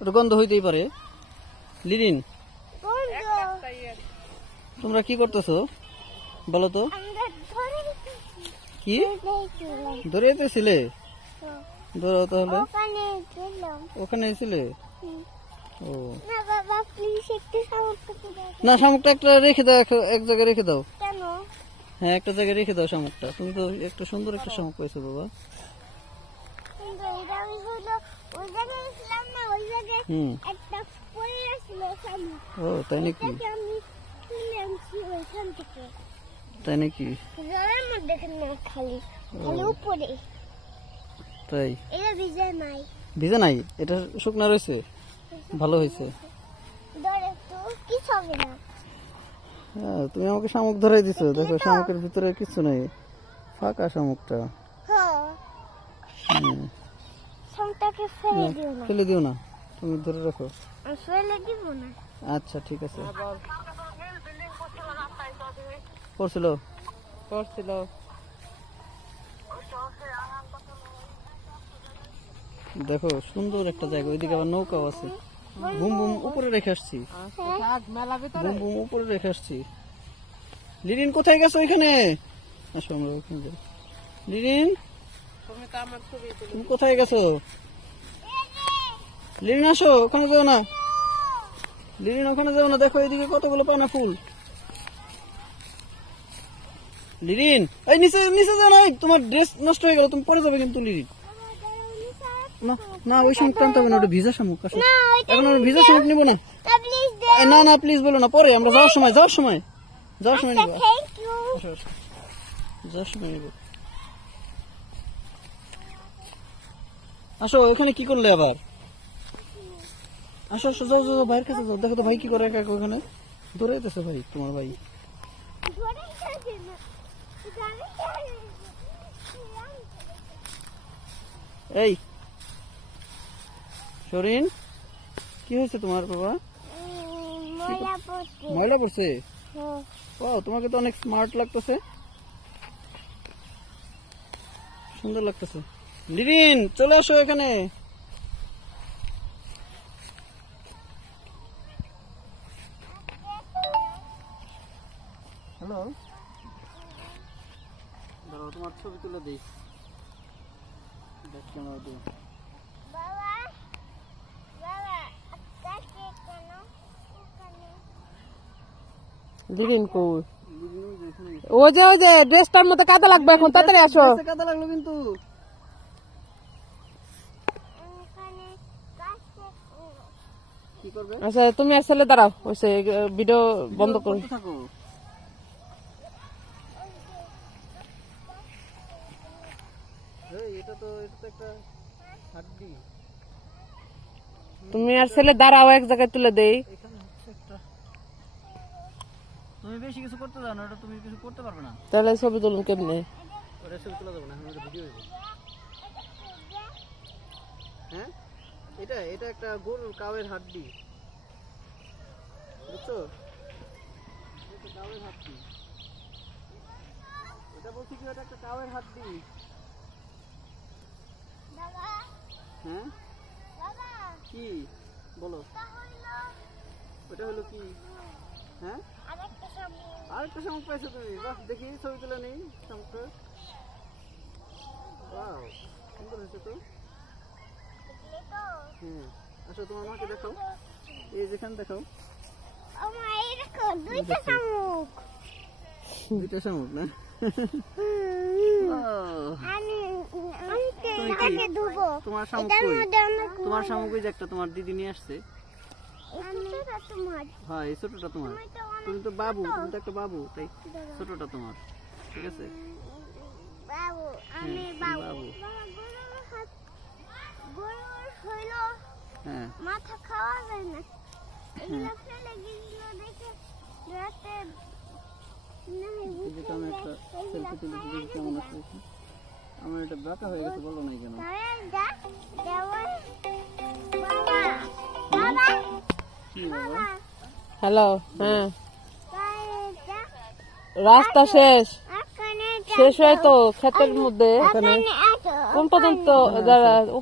ওটা গন্ধ হইতেই পারে। লিরিন, তোমরা কি করতেছো বলো তো? কি ধরে যেতেছিলে? ধরো তাহলে। ওখানে ছিলে? ও না, শামুকটা একটা রেখে দাও, এক জায়গায় রেখে দাও। হ্যাঁ, একটা জায়গায় রেখে দাও শামুকটা। তুমি তো একটা সুন্দর একটা শামুক পাইছো বাবা। ও তাই নাকি? তাই নাকি? তাই ভিজে নাই? এটা শুকনা রয়েছে, ভালো হয়েছে। তুমি আমাকে শামুক ধরাই দিছো। দেখো শামুকের ভিতরে কিছু নাই, ফাঁকা শামুকটা। ফেলে দিও না, তুমি ধরে রাখো। আচ্ছা ঠিক আছে। পড়ছিল? দেখো সুন্দর একটা জায়গা, ওইদিকে আবার নৌকাও আছে। বুম বুম উপরে রেখে আসছি, বুম বুম উপরে রেখে আসছি। লিরিন কোথায় গেছো? ওইখানে আসো, আমরা ওইখানে যাই। লিরিন তুমি কোথায় গেছো? লিরিন আসো, ওখানে যাও না। লিরিন ওখানে যাও না, দেখো এদিকে কতগুলো পানা ফুল। লিরিন এই নিচে নিচে যাও না, তোমার ড্রেস নষ্ট হয়ে গেল, তুমি পরে যাবে কিন্তু। লিরিন না না, ওই শামুক টানতে হবে না, ওটা ভিজা শামুক। আসো, এখন আমরা ভিজা শামুক নিবো না। না না প্লিজ বলো না, পরে আমরা যাওয়ার সময় নিবো। যাওয়ার সময় নিবো। আসো, এখানে কি করলে আবার? আসো আসো, যাও যাও, ভাইয়ের কাছে যাও। দেখো তো ভাই কি করে একা একা ওখানে ধরে যেতেছে। ভাই তোমার ভাই এই শরীন, কি হয়েছে তোমার বাবা? ময়লা পড়ছে? ও তোমাকে তো অনেক স্মার্ট লাগতেছে, সুন্দর লাগতেছে। লিরিন চলে আসো এখানে। হ্যালো, দাঁড়াও তোমার ছবি তুলে দিই। লিরিন কই? ও যে ড্রেসটার মধ্যে কাদা লাগবে, এখন তাড়াতাড়ি আসো। কাদা লাগলো কিন্তু। আচ্ছা তুমি আর ছেলে দাঁড়াও, ওইসে ভিডিও বন্ধ করো। তুমি আর ছেলে দাঁড়াও, এক জায়গায় তুলে দেই। তুমি বেশি কিছু করতে জানো, এটা তুমি কিছু করতে পারবে না। তাহলে ছবি তুলুন কেমনে? ওটা ছবি তোলা যাবে না, এখন ভিডিও হইব। হ্যাঁ, এটা এটা একটা গরুর কাউয়ের হাড্ডি, বুঝছো? এটা কাউয়ের হাড্ডি, এটা বলছি কি, এটা একটা কাউয়ের হাড্ডি। হ্যাঁ কি বলো? ওটা হলো কি? হ্যাঁ, আরেকটা শামুক পাইছো তুমি? বাহ, দেখি ছবি তুলে নেই শামুকটা। ওয়াও, সুন্দর হয়েছে তো। হ্যাঁ, আসো তোমার মাকে দেখাও, এই যেখানে দেখাও। দুইটা শামুক না? তোমার শামুক কই? তোমার শামুক ওই যে একটা তোমার দিদি নিয়ে আসছে। হ্যাঁ, এই ছোটটা তোমার। তুমি তো বাবু, তুমি তো একটা বাবু, তাই ছোটটা তোমার। ঠিক আছে, বাবু। হ্যাঁ, মাথা খাওয়া যায় না, এগুলো ফেলে গিয়েছিল দেখে রাতে। আমি একটা সেলফি তুলে দিই, কেমন আছে। আমার এটা বাঁকা হয়ে গেছে, বলো নাই কেন? হ্যালো, হ্যাঁ রাস্তা শেষ শেষ হয় তো ক্ষেতের মধ্যে, কোন পর্যন্ত